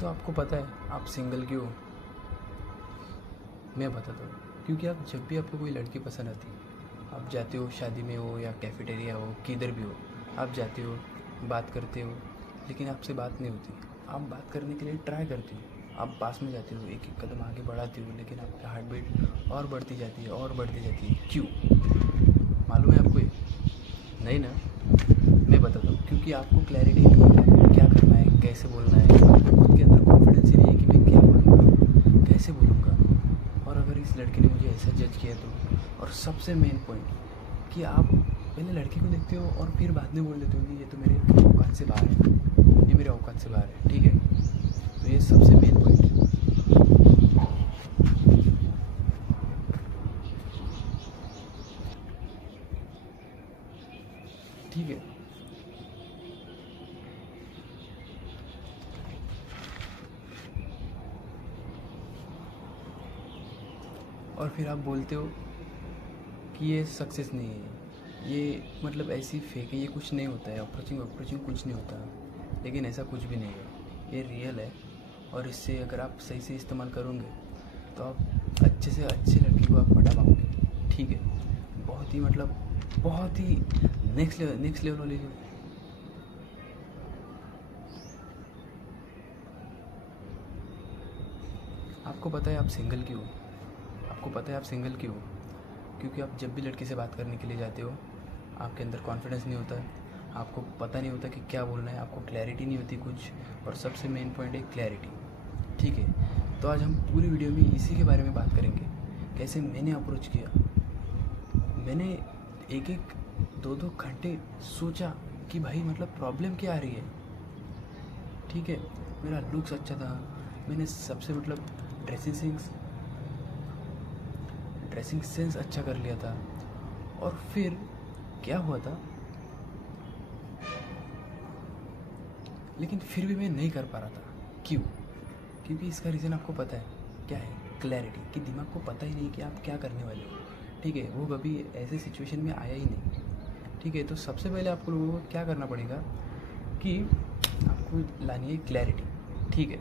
तो आपको पता है आप सिंगल क्यों हो? मैं बताता हूँ। क्योंकि आप जब भी आपको कोई लड़की पसंद आती है, आप जाते हो, शादी में हो या कैफेटेरिया हो, किधर भी हो, आप जाते हो, बात करते हो, लेकिन आपसे बात नहीं होती। आप बात करने के लिए ट्राई करते हो, आप पास में जाते हो, एक एक कदम आगे बढ़ाते हो, लेकिन आपकी हार्ट बीट और बढ़ती जाती है और बढ़ती जाती है। क्यों? मालूम है आपको ये? नहीं ना? मैं बताता हूँ। क्योंकि आपको क्लैरिटी नहीं है कि आपको क्या करना है, कैसे बोलना है। आपको खुद के अंदर कॉन्फिडेंस ही नहीं है कि मैं क्या बोलूँगा, कैसे बोलूँगा। और अगर इस लड़के ने मुझे ऐसा जज किया तो। और सबसे मेन पॉइंट कि आप पहले लड़के को देखते हो और फिर बाद में बोल देते हो कि ये तो मेरे औकात से बाहर है, ये मेरे औकात से बाहर है। ठीक है, तो ये सबसे मेन पॉइंट है। ठीक है, और फिर आप बोलते हो कि ये सक्सेस नहीं है, ये मतलब ऐसी फेक है, ये कुछ नहीं होता है, अप्रोचिंग अप्रोचिंग कुछ नहीं होता। लेकिन ऐसा कुछ भी नहीं है, ये रियल है। और इससे अगर आप सही से इस्तेमाल करोगे तो आप अच्छे से अच्छे लड़की को आप पटा पाओगे। ठीक है, बहुत ही मतलब बहुत ही नेक्स्ट लेवल वाली जो। आपको पता है आप सिंगल क्यों हो? आपको पता है आप सिंगल क्यों हो? क्योंकि आप जब भी लड़की से बात करने के लिए जाते हो, आपके अंदर कॉन्फिडेंस नहीं होता है, आपको पता नहीं होता कि क्या बोलना है, आपको क्लैरिटी नहीं होती कुछ। और सबसे मेन पॉइंट है क्लैरिटी। ठीक है, तो आज हम पूरी वीडियो में इसी के बारे में बात करेंगे, कैसे मैंने अप्रोच किया। मैंने एक एक दो दो घंटे सोचा कि भाई मतलब प्रॉब्लम क्या आ रही है। ठीक है, मेरा लुक्स अच्छा था, मैंने सबसे मतलब ड्रेसिंग सेंस अच्छा कर लिया था। और फिर क्या हुआ था, लेकिन फिर भी मैं नहीं कर पा रहा था। क्यों? क्योंकि इसका रीज़न आपको पता है क्या है? क्लैरिटी। कि दिमाग को पता ही नहीं कि आप क्या करने वाले हो। ठीक है, वो कभी ऐसे सिचुएशन में आया ही नहीं। ठीक है, तो सबसे पहले आपको लोगों को क्या करना पड़ेगा कि आपको लानी है क्लैरिटी। ठीक है,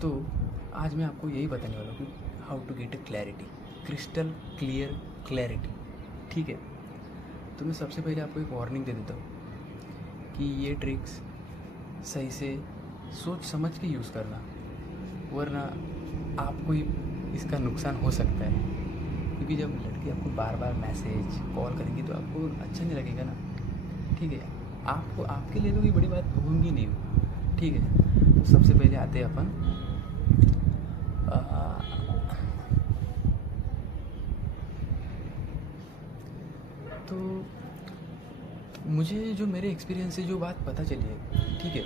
तो आज मैं आपको यही बताने वाला हूँ कि how to get a clarity, crystal clear clarity. ठीक है, तो मैं सबसे पहले आपको एक वार्निंग दे देता हूँ कि ये ट्रिक्स सही से सोच समझ के यूज़ करना, वरना आपको ही इसका नुकसान हो सकता है। क्योंकि जब लड़की आपको बार बार मैसेज कॉल करेंगी तो आपको अच्छा नहीं लगेगा ना। ठीक है, आपको आपके लिए तो कोई बड़ी बात होगी नहीं। ठीक है, तो सबसे पहले आते हैं अपन तो मुझे जो मेरे एक्सपीरियंस से जो बात पता चली है, ठीक है,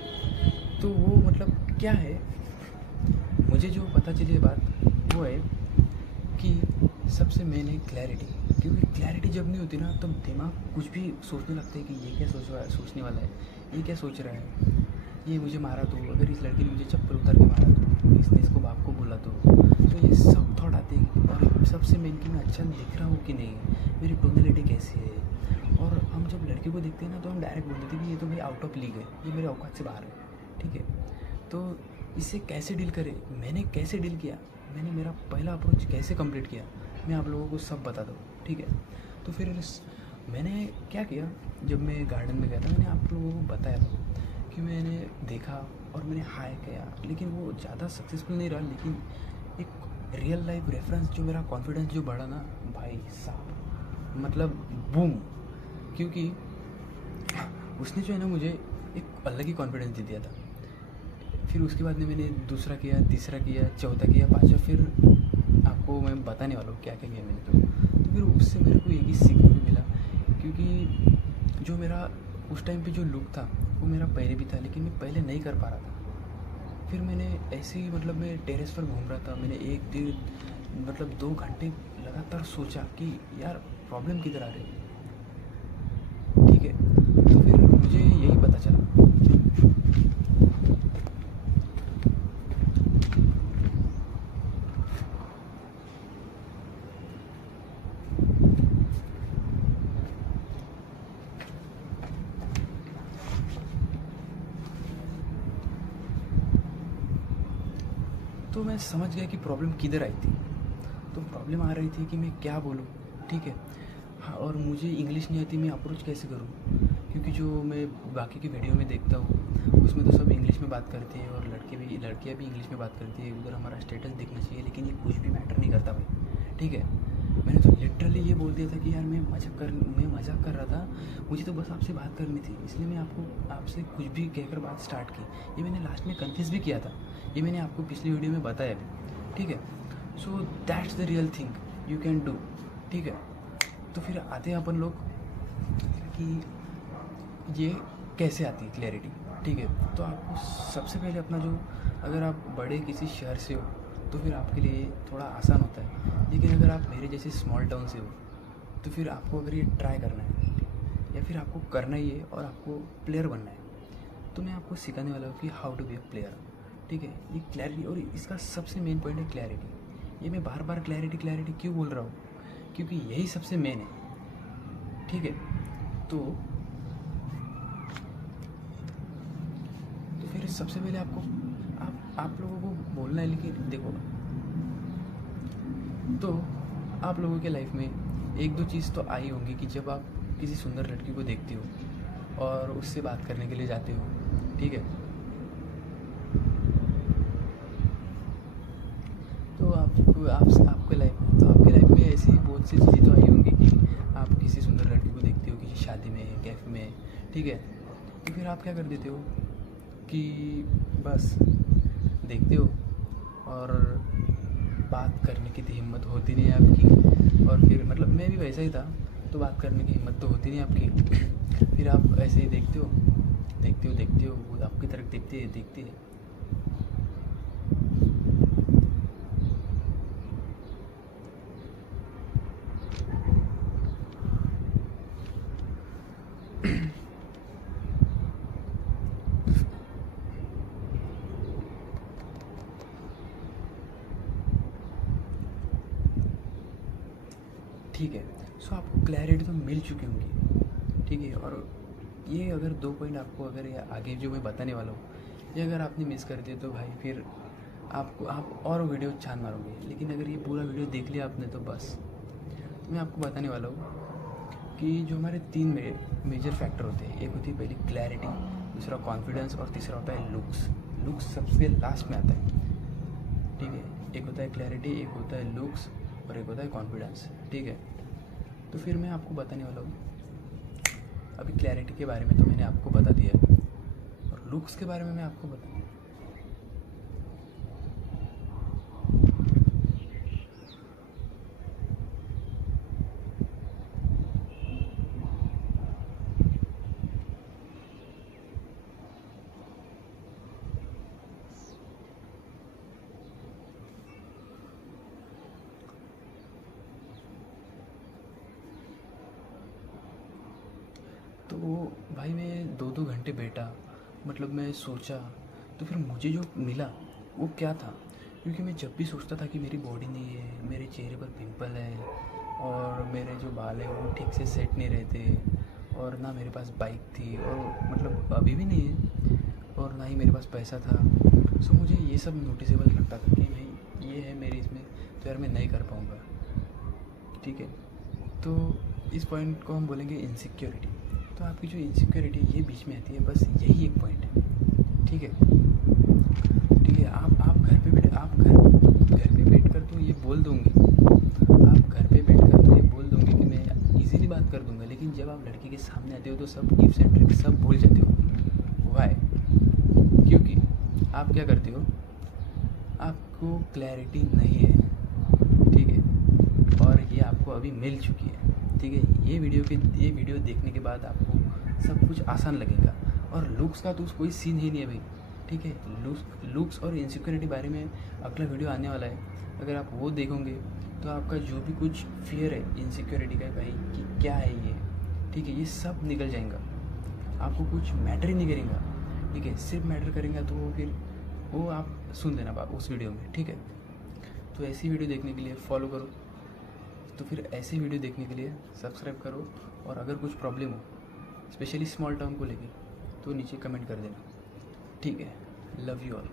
तो वो मतलब क्या है, मुझे जो पता चली है बात वो है कि सबसे मेन है क्लैरिटी। क्योंकि क्लैरिटी जब नहीं होती ना तब दिमाग कुछ भी सोचने लगता है कि ये क्या सोचने वाला है, ये क्या सोच रहा है, ये मुझे मारा तो, अगर इस लड़की ने मुझे चप्पल उतार के मारा तो, इसने इसको बाप को बोला तो ये सब थॉट आते हैं। और सबसे मेन कि मैं अच्छा दिख रहा हूँ कि नहीं, मेरी टोनलिटी कैसी है। और हम जब लड़की को देखते हैं ना तो हम डायरेक्ट बोल देते हैं कि ये तो भाई आउट ऑफ लीग है, ये मेरे औकात से बाहर है। ठीक है, तो इससे कैसे डील करें, मैंने कैसे डील किया, मैंने मेरा पहला अप्रोच कैसे कंप्लीट किया, मैं आप लोगों को सब बता दूँ। ठीक है, तो फिर मैंने क्या किया, जब मैं गार्डन में गया था मैंने आप लोगों को बताया था कि मैंने देखा और मैंने हाई किया, लेकिन वो ज़्यादा सक्सेसफुल नहीं रहा। लेकिन एक रियल लाइफ रेफरेंस जो मेरा कॉन्फिडेंस जो बढ़ा ना भाई साहब, मतलब बूम। क्योंकि उसने जो है ना मुझे एक अलग ही कॉन्फिडेंस दे दिया था। फिर उसके बाद में मैंने दूसरा किया, तीसरा किया, चौथा किया, पाँचवा, फिर आपको मैं बताने वाला हूँ क्या क्या किया मैंने। तो फिर उससे मेरे को एक ही सीखने को मिला। क्योंकि जो मेरा उस टाइम पे जो लुक था वो मेरा पहले भी था, लेकिन मैं पहले नहीं कर पा रहा था। फिर मैंने ऐसे ही मतलब मैं टेरेस पर घूम रहा था, मैंने एक डेढ़ मतलब 2 घंटे लगातार सोचा कि यार प्रॉब्लम किधर आ रही है। ठीक है, तो फिर मुझे यही पता चला। तो मैं समझ गया कि प्रॉब्लम किधर आई थी। तो प्रॉब्लम आ रही थी कि मैं क्या बोलूँ, ठीक है। हाँ, और मुझे इंग्लिश नहीं आती, मैं अप्रोच कैसे करूँ, क्योंकि जो मैं बाकी की वीडियो में देखता हूँ उसमें तो सब इंग्लिश में बात करते हैं और लड़कियाँ भी इंग्लिश में बात करती है। उधर हमारा स्टेटस दिखना चाहिए, लेकिन ये कुछ भी मैटर नहीं करता भाई, ठीक है। मैंने तो लिटरली ये बोल दिया था कि यार मैं मजाक कर रहा था, मुझे तो बस आपसे बात करनी थी, इसलिए मैं आपसे कुछ भी कहकर बात स्टार्ट की। ये मैंने लास्ट में कन्फ्यूज़ भी किया था, ये मैंने आपको पिछली वीडियो में बताया भी, ठीक है। So that's the real thing you can do, ठीक है। तो फिर आते हैं अपन लोग कि ये कैसे आती है क्लैरिटी, ठीक है। तो आपको सबसे पहले अपना जो, अगर आप बड़े किसी शहर से हो तो फिर आपके लिए थोड़ा आसान होता है, लेकिन अगर आप मेरे जैसे स्मॉल टाउन से हो तो फिर आपको अगर ये ट्राई करना है या फिर आपको करना ही है और आपको प्लेयर बनना है, तो मैं आपको सिखाने वाला हूँ कि how to be a player, ठीक है। ये क्लैरिटी, और इसका सबसे मेन पॉइंट है क्लैरिटी। ये मैं बार बार क्लैरिटी क्यों बोल रहा हूँ, क्योंकि यही सबसे मेन है, ठीक है। तो फिर सबसे पहले आपको आप लोगों को बोलना है, लेकिन देखो, तो आप लोगों के लाइफ में एक दो चीज़ तो आई होंगी कि जब आप किसी सुंदर लड़की को देखते हो और उससे बात करने के लिए जाते हो, ठीक है। तो आपके लाइफ में ऐसी बहुत सी चीज़ें तो आई होंगी कि आप किसी सुंदर लड़की को देखते हो किसी शादी में, कैफ़े में, ठीक है। तो फिर आप क्या कर देते हो कि बस देखते हो और बात करने की तो हिम्मत होती नहीं है आपकी, और फिर मतलब मैं भी वैसा ही था, तो बात करने की हिम्मत तो होती नहीं आपकी। फिर आप ऐसे ही देखते हो वो आपकी तरफ देखते हैं। ठीक है। सो आपको क्लैरिटी तो मिल चुकी होंगी, ठीक है। और ये अगर 2 पॉइंट आपको, अगर ये आगे जो मैं बताने वाला हूँ, ये अगर आपने मिस कर दिए तो भाई फिर आप और वीडियो छान मारोगे। लेकिन अगर ये पूरा वीडियो देख लिया आपने तो बस, मैं आपको बताने वाला हूँ कि जो हमारे 3 मेजर फैक्टर होते हैं, एक होती है पहली क्लैरिटी, दूसरा कॉन्फिडेंस और तीसरा होता है लुक्स सबसे लास्ट में आता है, ठीक है। एक होता है क्लैरिटी, एक होता है लुक्स और एक होता है कॉन्फिडेंस, ठीक है। तो फिर मैं आपको बताने वाला हूँ, अभी क्लैरिटी के बारे में तो मैंने आपको बता दिया है, और लुक्स के बारे में मैं आपको बता, तो भाई मैं 2-2 घंटे बैठा, मतलब मैं सोचा, तो फिर मुझे जो मिला वो क्या था, क्योंकि मैं जब भी सोचता था कि मेरी बॉडी नहीं है, मेरे चेहरे पर पिंपल है और मेरे जो बाल है वो ठीक से सेट नहीं रहते, और ना मेरे पास बाइक थी, और मतलब अभी भी नहीं है, और ना ही मेरे पास पैसा था। सो मुझे ये सब नोटिसेबल लगता था कि भाई ये है मेरी इसमें, तो यार मैं नहीं कर पाऊँगा, ठीक है। तो इस पॉइंट को हम बोलेंगे इनसिक्योरिटी। तो आपकी जो इनसिक्योरिटी ये बीच में आती है, बस यही एक पॉइंट है, ठीक है। ठीक है, आप घर पे बैठ कर तो ये बोल दूँगी, आप घर पे बैठ कर तो ये बोल दूँगी कि मैं इजीली बात कर दूँगा, लेकिन जब आप लड़की के सामने आते हो तो सब टिप्स एंड ट्रिक्स सब भूल जाते हो। वाई? क्योंकि आप क्या करते हो, आपको क्लैरिटी नहीं है, ठीक है, और ये आपको अभी मिल चुकी है, ठीक है। ये वीडियो देखने के बाद आपको सब कुछ आसान लगेगा, और लुक्स का तो कोई सीन ही नहीं है भाई, ठीक है। लुक्स और इनसिक्योरिटी बारे में अगला वीडियो आने वाला है, अगर आप वो देखोगे तो आपका जो भी कुछ फियर है इनसिक्योरिटी का भाई कि क्या है ये, ठीक है, ये सब निकल जाएगा, आपको कुछ मैटर ही नहीं करेगा, ठीक है। सिर्फ मैटर करेगा तो फिर वो आप सुन देना उस वीडियो में, ठीक है। तो ऐसी वीडियो देखने के लिए फॉलो करो, तो फिर ऐसे वीडियो देखने के लिए सब्सक्राइब करो, और अगर कुछ प्रॉब्लम हो स्पेशली स्मॉल टाउन को लेके तो नीचे कमेंट कर देना, ठीक है। Love you all.